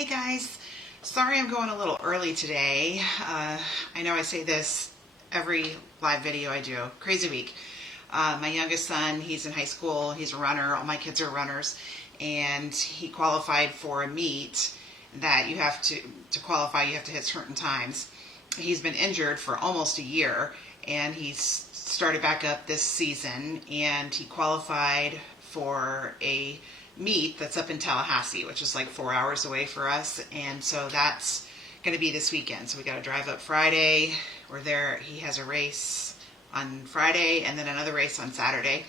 Hey guys, sorry I'm going a little early today. I know I say this every live video I do. Crazy week. My youngest son, he's in high school, he's a runner, all my kids are runners, and he qualified for a meet that you have to qualify, you have to hit certain times. He's been injured for almost a year, and he's started back up this season, and he qualified for a meet that's up in Tallahassee, which is like 4 hours away for us, and so that's going to be this weekend. So we got to drive up Friday. We're there. He has a race on Friday and then another race on Saturday,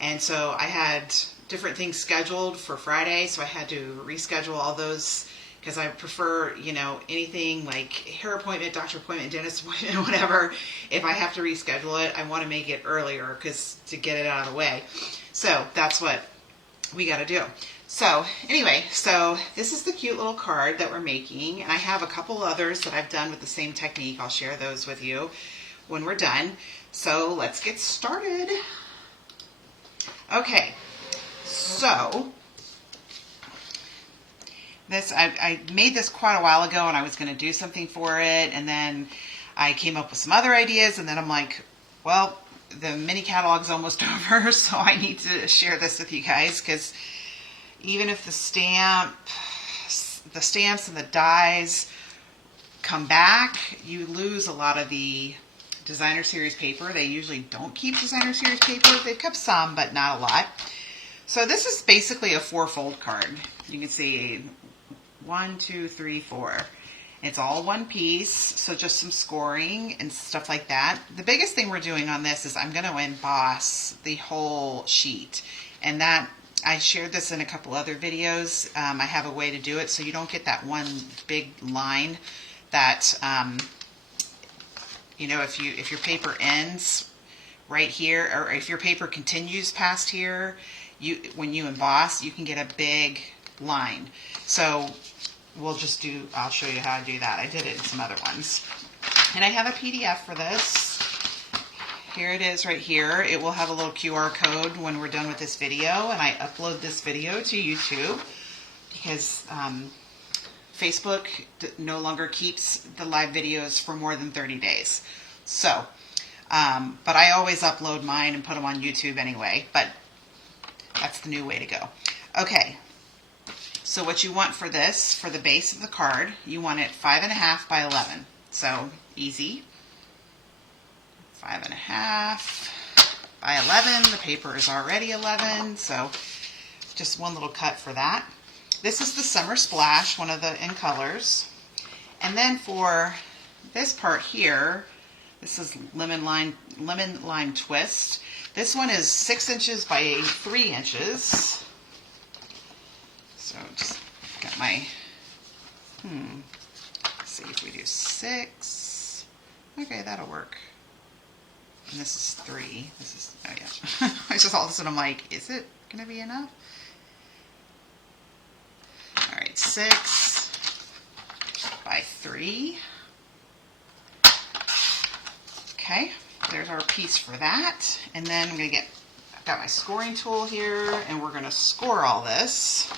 and so I had different things scheduled for Friday, so I had to reschedule all those because I prefer, anything like hair appointment, doctor appointment, dentist appointment, whatever. If I have to reschedule it, I want to make it earlier to get it out of the way. So that's what we got to do. So anyway, this is the cute little card that we're making, and I have a couple others that I've done with the same technique. I'll share those with you when we're done. So let's get started. Okay, so I made this quite a while ago, and I was going to do something for it, and then I came up with some other ideas, and then I'm like, well, the mini catalog's almost over, so I need to share this with you guys, because even if the stamps and the dies come back, you lose a lot of the designer series paper. They usually don't keep designer series paper. They've kept some, but not a lot. So this is basically a 4-fold card. You can see 1, 2, 3, 4. It's all one piece, so just some scoring and stuff like that. The biggest thing we're doing on this is I'm going to emboss the whole sheet. And that, I shared this in a couple other videos. I have a way to do it so you don't get that one big line that, if your paper ends right here, or if your paper continues past here, when you emboss, you can get a big line. So I'll show you how to do that. I did it in some other ones. And I have a PDF for this. Here it is right here. It will have a little QR code when we're done with this video, and I upload this video to YouTube because Facebook no longer keeps the live videos for more than 30 days. So, but I always upload mine and put them on YouTube anyway, but that's the new way to go. Okay. So what you want for this, for the base of the card, you want it 5.5 by 11. So easy. 5.5 by 11. The paper is already 11, so just one little cut for that. This is the Summer Splash, one of the in colors. And then for this part here, this is Lemon Lime Twist. This one is 6 inches by 3 inches. So just got my, let's see if we do 6. Okay, that'll work. And this is 3. This is, oh yeah. It's just all of a sudden I'm like, is it going to be enough? All right, 6 by 3. Okay, there's our piece for that. And then I'm going to I've got my scoring tool here, and we're going to score all this.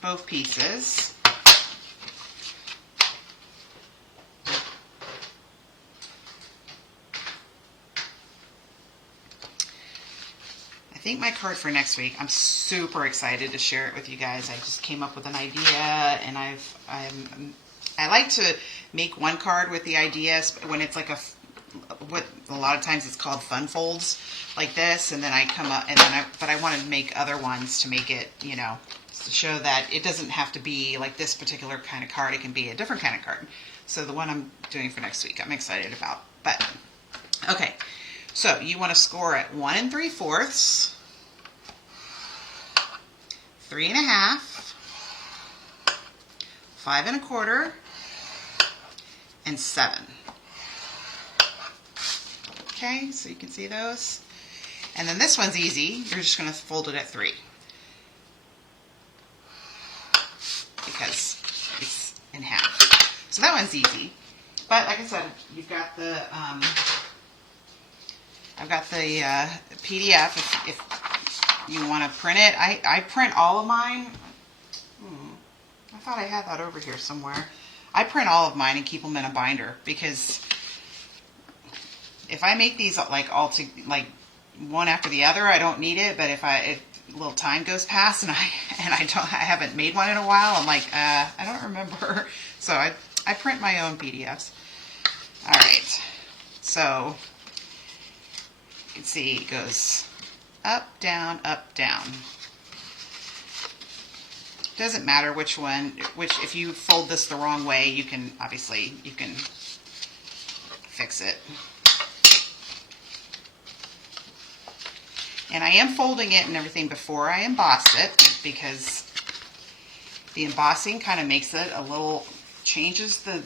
Both pieces. I think my card for next week, I'm super excited to share it with you guys. I just came up with an idea, and I like to make one card with the idea when it's like what a lot of times it's called fun folds like this, and then I come up but I want to make other ones to make it, to show that it doesn't have to be like this particular kind of card. It can be a different kind of card. So the one I'm doing for next week, I'm excited about. But okay, so you want to score at 1 3/4, 3.5, 5 1/4, and 7. Okay, so you can see those. And then this one's easy. You're just going to fold it at 3. Because it's in half. So that one's easy. But like I said, you've got the, I've got the PDF if you want to print it. I print all of mine. I thought I had that over here somewhere. I print all of mine and keep them in a binder because if I make these like like one after the other, I don't need it. But if a little time goes past and I haven't made one in a while, I'm like, I don't remember. So I print my own PDFs. All right, so you can see it goes up, down, up, down. Doesn't matter which if you fold this the wrong way, you can fix it. And I am folding it and everything before I emboss it because the embossing kind of makes it a little, changes the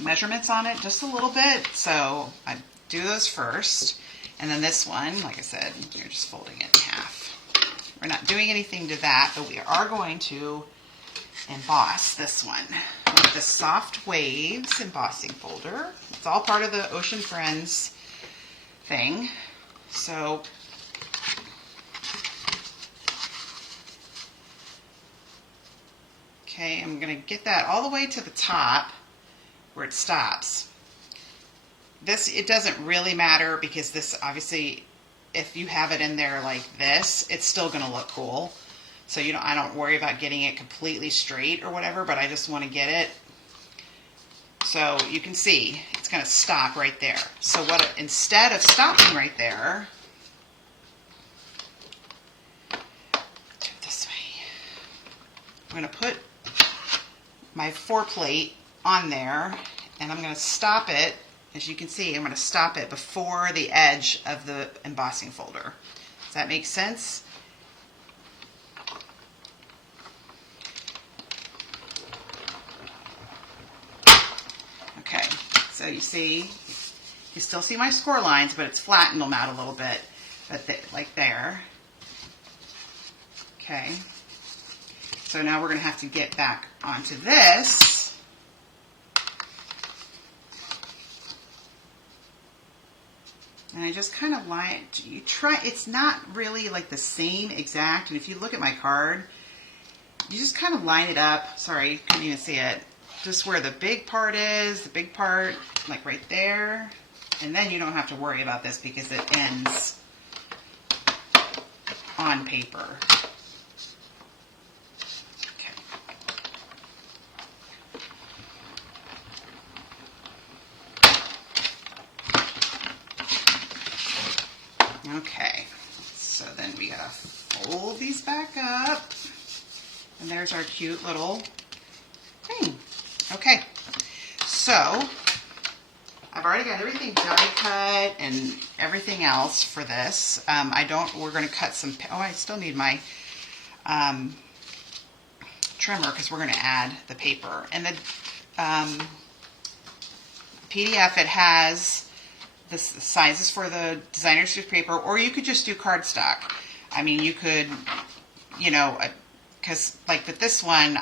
measurements on it just a little bit. So I do those first. And then this one, like I said, you're just folding it in half. We're not doing anything to that, but we are going to emboss this one with the Soft Waves embossing folder. It's all part of the Ocean Friends thing. So okay, I'm going to get that all the way to the top where it stops. This, it doesn't really matter because this, obviously, if you have it in there like this, it's still going to look cool. So I don't worry about getting it completely straight or whatever, but I just want to get it. So you can see it's going to stop right there. So instead of stopping right there, do it this way. I'm going to put my 4-plate on there and I'm going to stop it. As you can see, I'm going to stop it before the edge of the embossing folder. Does that make sense? Okay, so you see, you still see my score lines, but it's flattened them out a little bit, like there. Okay, so now we're going to have to get back onto this. And I just kind of it's not really like the same exact, and if you look at my card, you just kind of line it up, sorry, you couldn't even see it, just where the big part is, the big part, like right there, and then you don't have to worry about this because it ends on paper. Okay, so then we gotta fold these back up, and there's our cute little thing. Okay, so I've already got everything die cut and everything else for this. We're gonna cut some, I still need my trimmer because we're gonna add the paper. And the PDF, it has the sizes for the designer's newspaper, or you could just do cardstock. I mean, you could, because like with this one,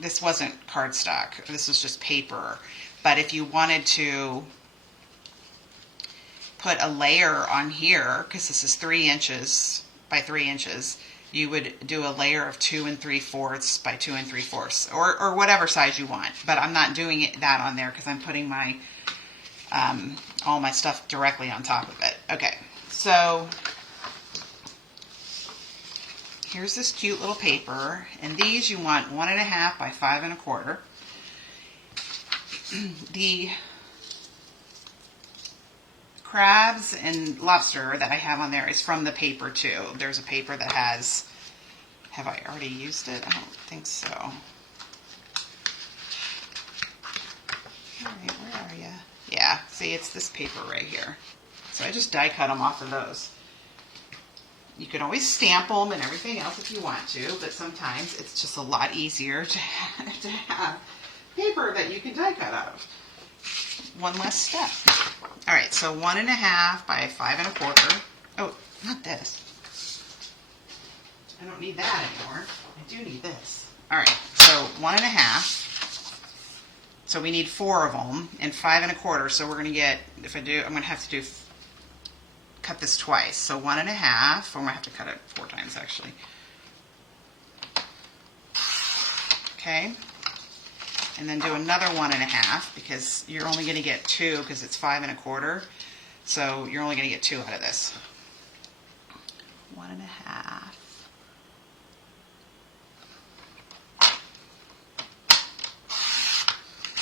this wasn't cardstock. This was just paper. But if you wanted to put a layer on here, because this is 3 inches by 3 inches, you would do a layer of 2 3/4 by 2 3/4, or whatever size you want. But I'm not doing that on there because I'm putting my all my stuff directly on top of it. Okay, so here's this cute little paper, and these you want 1.5 by 5 1/4. The crabs and lobster that I have on there is from the paper too. There's a paper that has, have I already used it? I don't think so. All right, where are you? Yeah, see, it's this paper right here. So I just die cut them off of those. You can always stamp them and everything else if you want to, but sometimes it's just a lot easier to have paper that you can die cut out of. One less step. All right, so 1.5 by 5 1/4. Oh, not this. I don't need that anymore. I do need this. All right, so 1.5. So we need 4 of them, and 5 1/4. So we're going to get, I'm going to have to cut this twice. So 1.5, or I'm going to have to cut it 4 times actually. Okay, and then do another 1.5 because you're only going to get 2 because it's 5 1/4. So you're only going to get 2 out of this. 1.5.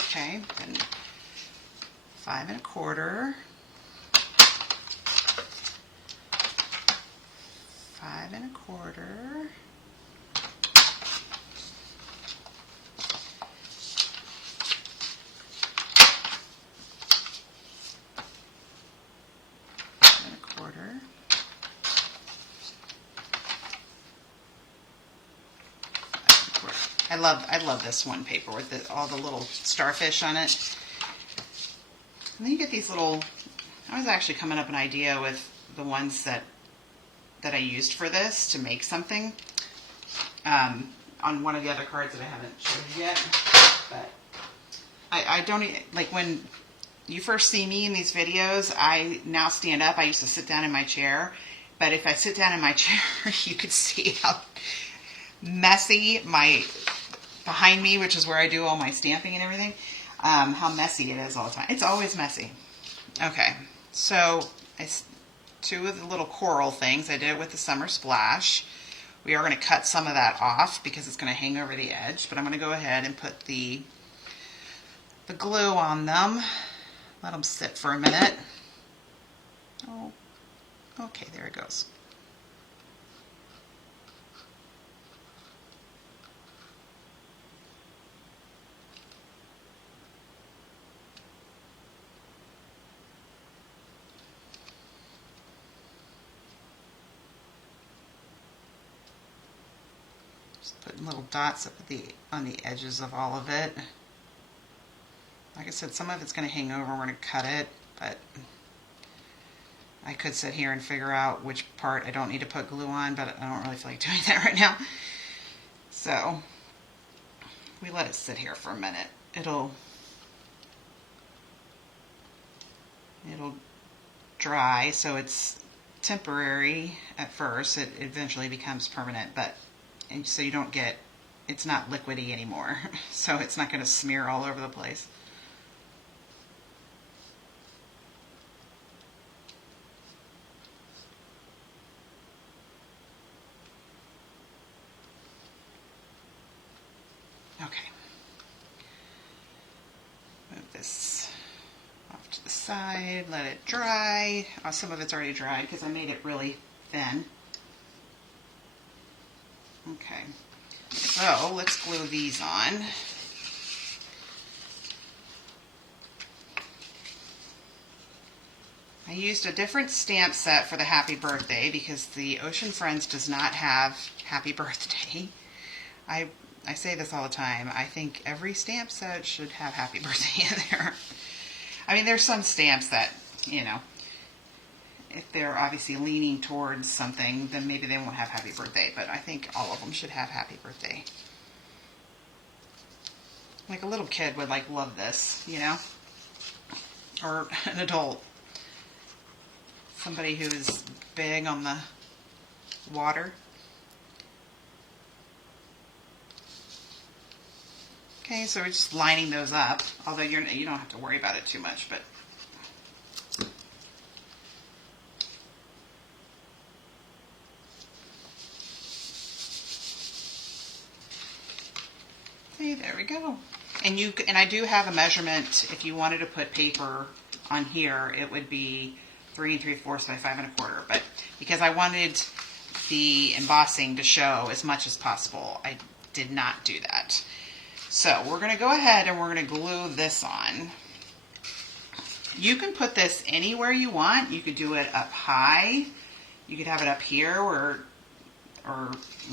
Okay, then 5 1/4. 5 1/4. I love this one paper with all the little starfish on it. And then you get these little, I was actually coming up with an idea with the ones that I used for this to make something on one of the other cards that I haven't showed you yet. But I don't, like when you first see me in these videos, I now stand up. I used to sit down in my chair. But if I sit down in my chair, you could see how messy behind me, which is where I do all my stamping and everything, how messy it is all the time. It's always messy. Okay, so 2 of the little coral things, I did it with the Summer Splash. We are going to cut some of that off because it's going to hang over the edge, but I'm going to go ahead and put the glue on them. Let them sit for a minute. Oh, okay, there it goes. Just putting little dots up on the edges of all of it. Like I said, some of it's going to hang over. We're going to cut it, but I could sit here and figure out which part I don't need to put glue on, but I don't really feel like doing that right now. So we let it sit here for a minute. It'll dry, so it's temporary at first. It eventually becomes permanent, and so you don't get, it's not liquidy anymore, so it's not going to smear all over the place. Okay. Move this off to the side, let it dry. Some of it's already dried because I made it really thin. Okay, so let's glue these on. I used a different stamp set for the Happy Birthday because the Ocean Friends does not have Happy Birthday. I say this all the time. I think every stamp set should have Happy Birthday in there. I mean, there's some stamps that, you know, if they're obviously leaning towards something, then maybe they won't have Happy Birthday. But I think all of them should have Happy Birthday. Like a little kid would love this, you know? Or an adult. Somebody who's big on the water. Okay, so we're just lining those up, although you don't have to worry about it too much, but see, there we go. And I do have a measurement. If you wanted to put paper on here, it would be 3 3/4 by 5 1/4. But because I wanted the embossing to show as much as possible, I did not do that. So we're going to go ahead and we're going to glue this on. You can put this anywhere you want. You could do it up high. You could have it up here or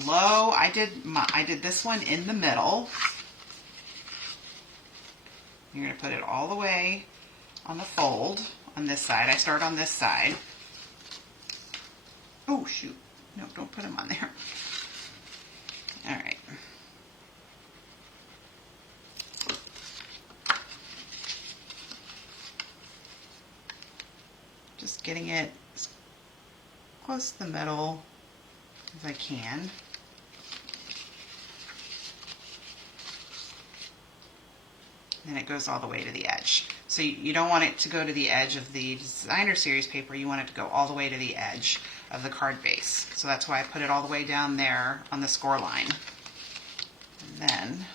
low. I did this one in the middle. You're going to put it all the way on the fold on this side. I start on this side. Oh, shoot. No, don't put them on there. All right. Just getting it as close to the middle as I can. and it goes all the way to the edge. So you don't want it to go to the edge of the designer series paper, you want it to go all the way to the edge of the card base. So that's why I put it all the way down there on the score line. And then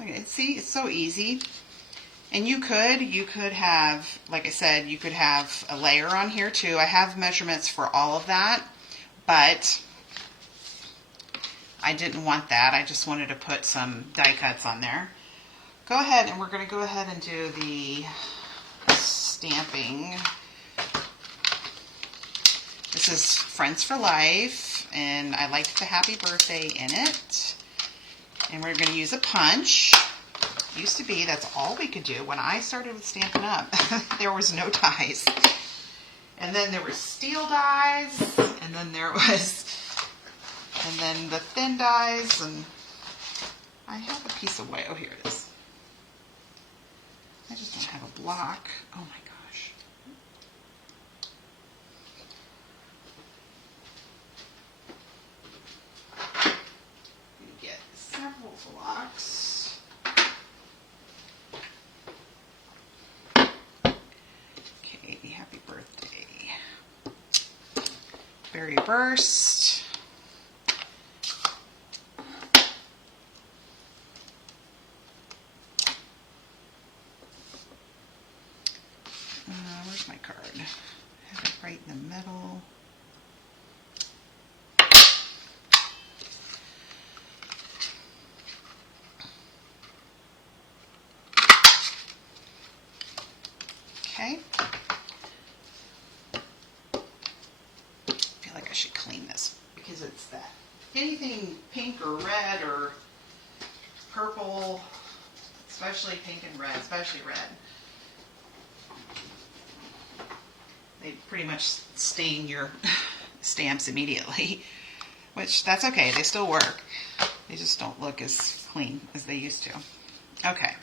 okay, see, it's so easy. And you could have, like I said, you could have a layer on here too. I have measurements for all of that, but I didn't want that. I just wanted to put some die cuts on there. Go ahead, and we're going to go ahead and do the stamping. This is Friends for Life, and I liked the happy birthday in it. And we're going to use a punch. Used to be, that's all we could do. When I started with Stampin' Up, there was no dies. And then there were steel dies, and then there was, and then the thin dies, and I have a piece of white. Oh, here it is. I just don't have a block. Oh my gosh. You get several blocks. Happy birthday. Berry Burst. Where's my card? I have it right in the middle. Okay. I should clean this because it's that anything pink or red or purple, especially pink and red, especially red, they pretty much stain your stamps immediately, which that's okay, they still work, they just don't look as clean as they used to. Okay,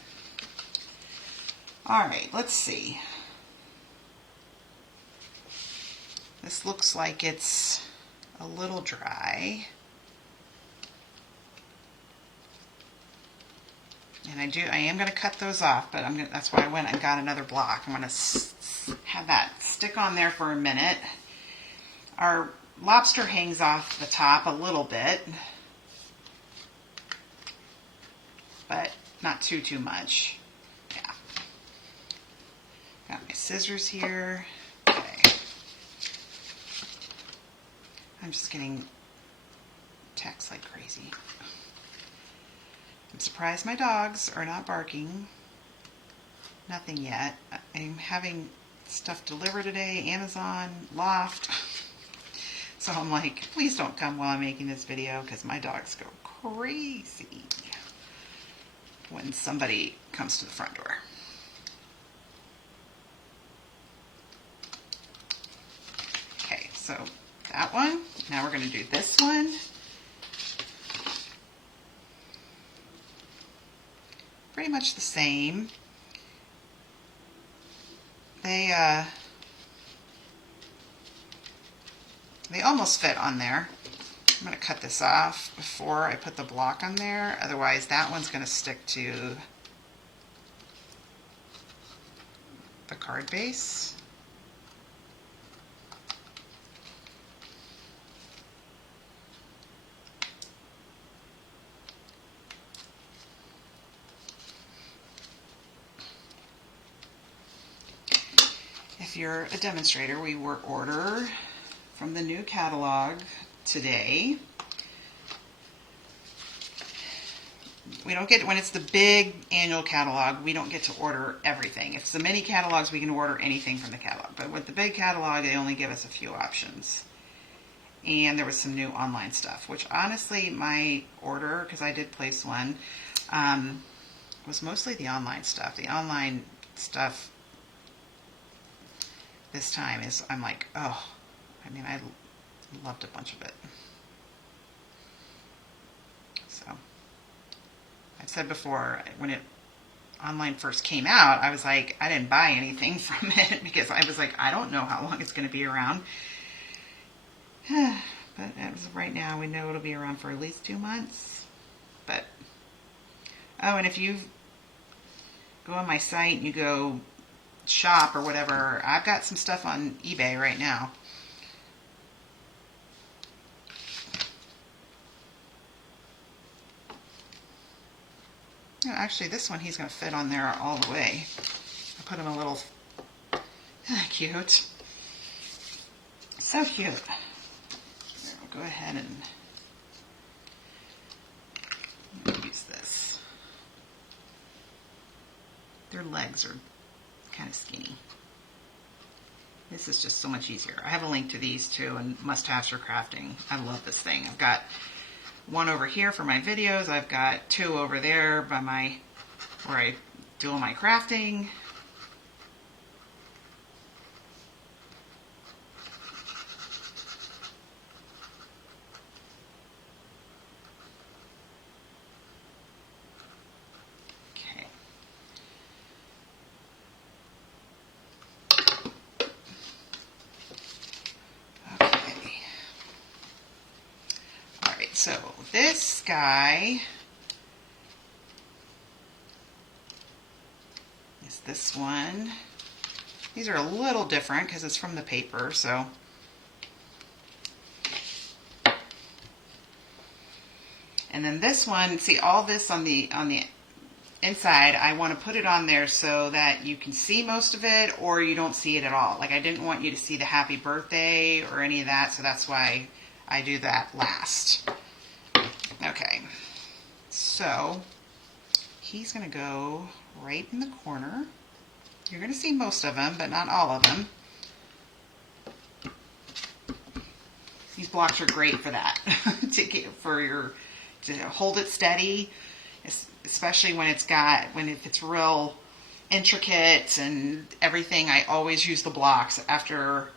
alright, let's see. This looks like it's a little dry. And I am going to cut those off, but that's why I went and got another block. I'm going to have that stick on there for a minute. Our lobster hangs off the top a little bit, but not too much. Yeah. Got my scissors here. Okay. I'm just getting texts like crazy. I'm surprised my dogs are not barking. Nothing yet. I'm having stuff delivered today, Amazon, Loft. So I'm like, please don't come while I'm making this video because my dogs go crazy when somebody comes to the front door. Okay, so that one. Now we're going to do this one. Pretty much the same. They almost fit on there. I'm going to cut this off before I put the block on there. Otherwise, that one's going to stick to the card base. If you're a demonstrator, we will order from the new catalog today. We don't get, when it's the big annual catalog, we don't get to order everything. If it's the mini catalogs, we can order anything from the catalog. But with the big catalog, they only give us a few options. And there was some new online stuff, which honestly, my order, because I did place one, was mostly the online stuff. The online stuff this time is, I'm like, oh, I mean, I loved a bunch of it. So, I've said before, when it online first came out, I was like, I didn't buy anything from it because I was like, I don't know how long it's going to be around. But as of right now, we know it'll be around for at least 2 months. But, oh, and if you go on my site and you go shop or whatever, I've got some stuff on eBay right now. Oh, actually, this one, he's going to fit on there all the way. I put him a little, cute. So cute. There, we'll go ahead and use this. Their legs are kind of skinny. This is just so much easier. I have a link to these too, and must-haves for crafting. I love this thing. I've got one over here for my videos. I've got 2 over there by where I do all my crafting. Okay. Okay. All right, so this guy is this one. These are a little different because it's from the paper, so. And then this one, see all this on the inside, I want to put it on there so that you can see most of it or you don't see it at all. Like I didn't want you to see the happy birthday or any of that, so that's why I do that last. Okay, so he's going to go right in the corner. You're going to see most of them, but not all of them. These blocks are great for that, to hold it steady, especially when if it's real intricate and everything. I always use the blocks after,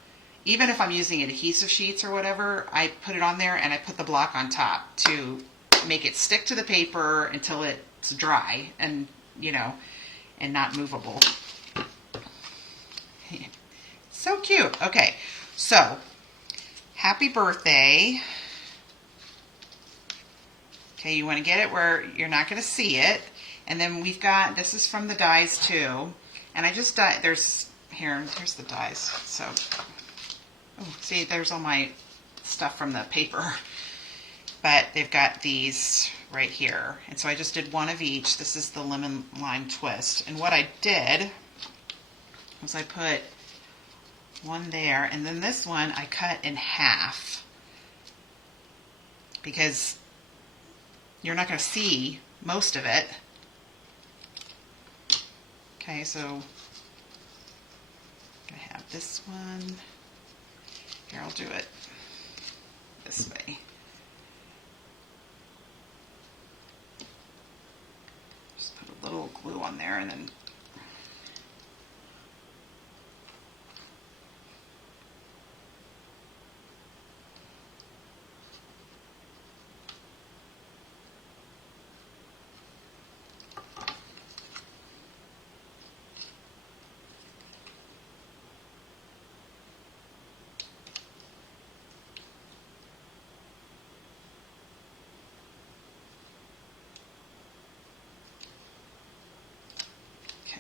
even if I'm using adhesive sheets or whatever, I put it on there and I put the block on top to make it stick to the paper until it's dry and, and not movable. So cute. Okay, so happy birthday. Okay, you want to get it where you're not going to see it. And then we've got, this is from the dies too. And I just dyed, here's the dies. So, oh, see, there's all my stuff from the paper. But they've got these right here. And so I just did one of each. This is the lemon lime twist. And what I did was I put one there, and then this one I cut in half because you're not going to see most of it. Okay, so I'm going to have this one. Here, I'll do it this way. Just put a little glue on there and then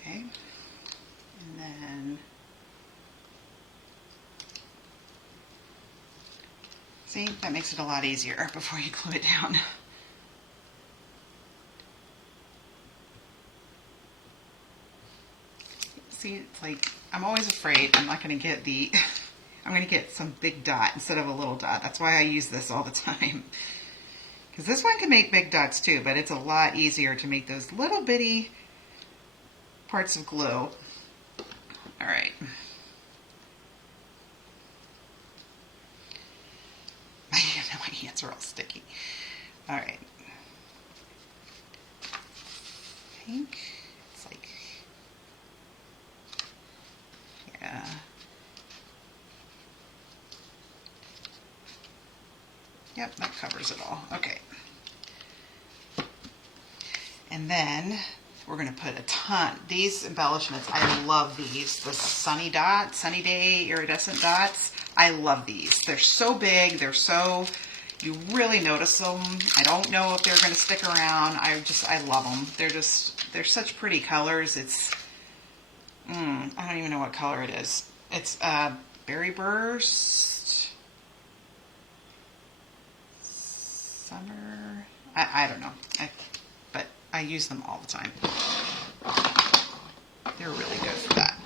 okay, and then see, that makes it a lot easier before you glue it down. See, it's like, I'm always afraid I'm not going to get I'm going to get some big dot instead of a little dot. That's why I use this all the time. Because this one can make big dots too, but it's a lot easier to make those little bitty parts of glue. All right. My hands are all sticky. All right. I think it's like, yeah. Yep, that covers it all. Okay. And then we're going to put a ton. These embellishments, I love these. The sunny day iridescent dots. I love these. They're so big. They're so, you really notice them. I don't know if they're going to stick around. I love them. They're such pretty colors. It's, I don't even know what color it is. It's Berry Burst, Summer, I don't know. But I use them all the time. They're really good for that.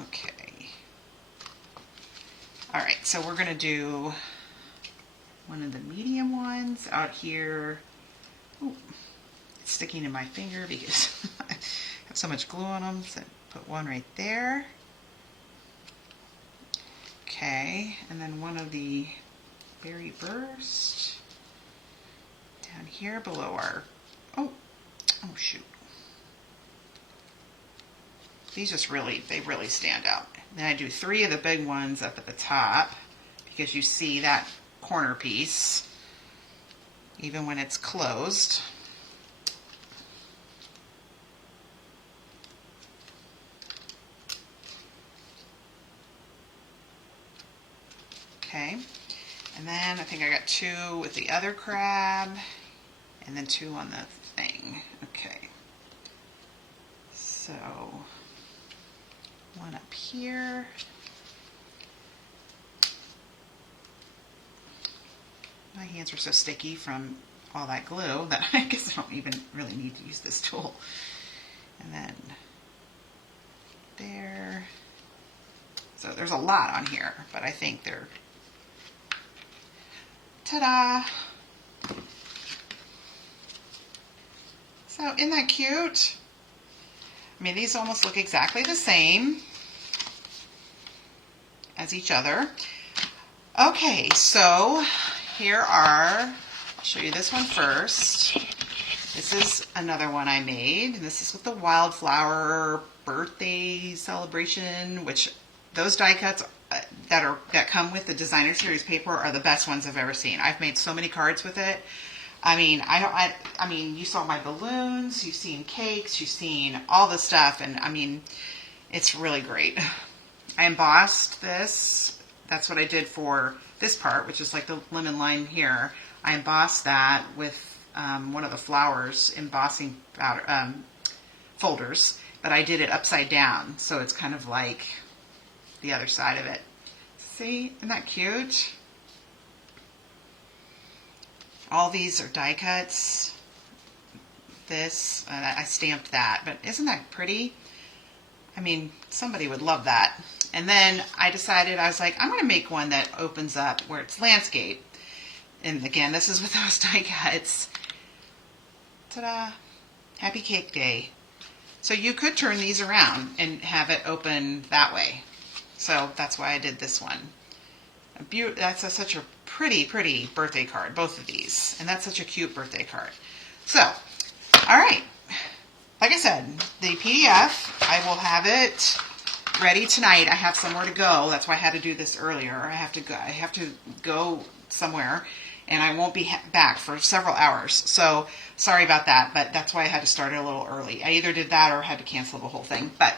Okay. All right, so we're going to do one of the medium ones out here. Ooh, it's sticking in my finger because I have so much glue on them. So put one right there. Okay, and then one of the Berry Burst down here below our, oh shoot. These just they really stand out. Then I do 3 of the big ones up at the top because you see that corner piece even when it's closed. Okay, and then I think I got 2 with the other crab, and then 2 on the thing. Okay, so one up here. My hands are so sticky from all that glue that I guess I don't even really need to use this tool. And then there. So there's a lot on here, but I think they're, ta-da! So isn't that cute? I mean, these almost look exactly the same as each other. Okay, so here are, I'll show you this one first. This is another one I made, and this is with the wildflower birthday celebration, which those die cuts that come with the designer series paper are the best ones I've ever seen. I've made so many cards with it. I mean, I mean, you saw my balloons, you've seen cakes, you've seen all this stuff, and I mean, it's really great. I embossed this. That's what I did for this part, which is like the lemon line here. I embossed that with one of the flowers embossing powder, folders, but I did it upside down, so it's kind of like the other side of it. See, isn't that cute? All these are die cuts. This, I stamped that, but isn't that pretty? I mean, somebody would love that. And then I decided, I was like, I'm going to make one that opens up where it's landscape. And again, this is with those die cuts. Ta-da! Happy Cake Day. So you could turn these around and have it open that way. So that's why I did this one. That's such a pretty, pretty birthday card, both of these. And that's such a cute birthday card. So, all right. Like I said, the PDF, I will have it ready tonight. I have somewhere to go. That's why I had to do this earlier. I have to go somewhere, and I won't be back for several hours. So sorry about that, but that's why I had to start it a little early. I either did that or had to cancel the whole thing. But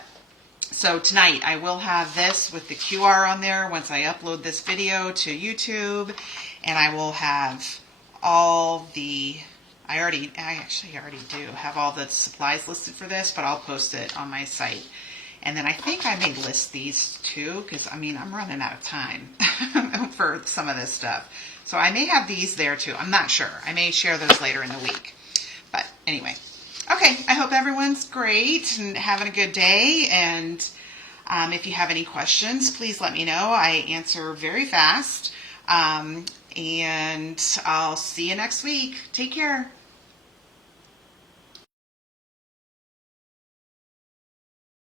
so tonight I will have this with the QR on there once I upload this video to YouTube, and I will have all the, I actually already do have all the supplies listed for this, but I'll post it on my site. And then I think I may list these too, because I mean, I'm running out of time for some of this stuff. So I may have these there too. I'm not sure. I may share those later in the week. But anyway, okay, I hope everyone's great and having a good day. And if you have any questions, please let me know. I answer very fast. And I'll see you next week. Take care.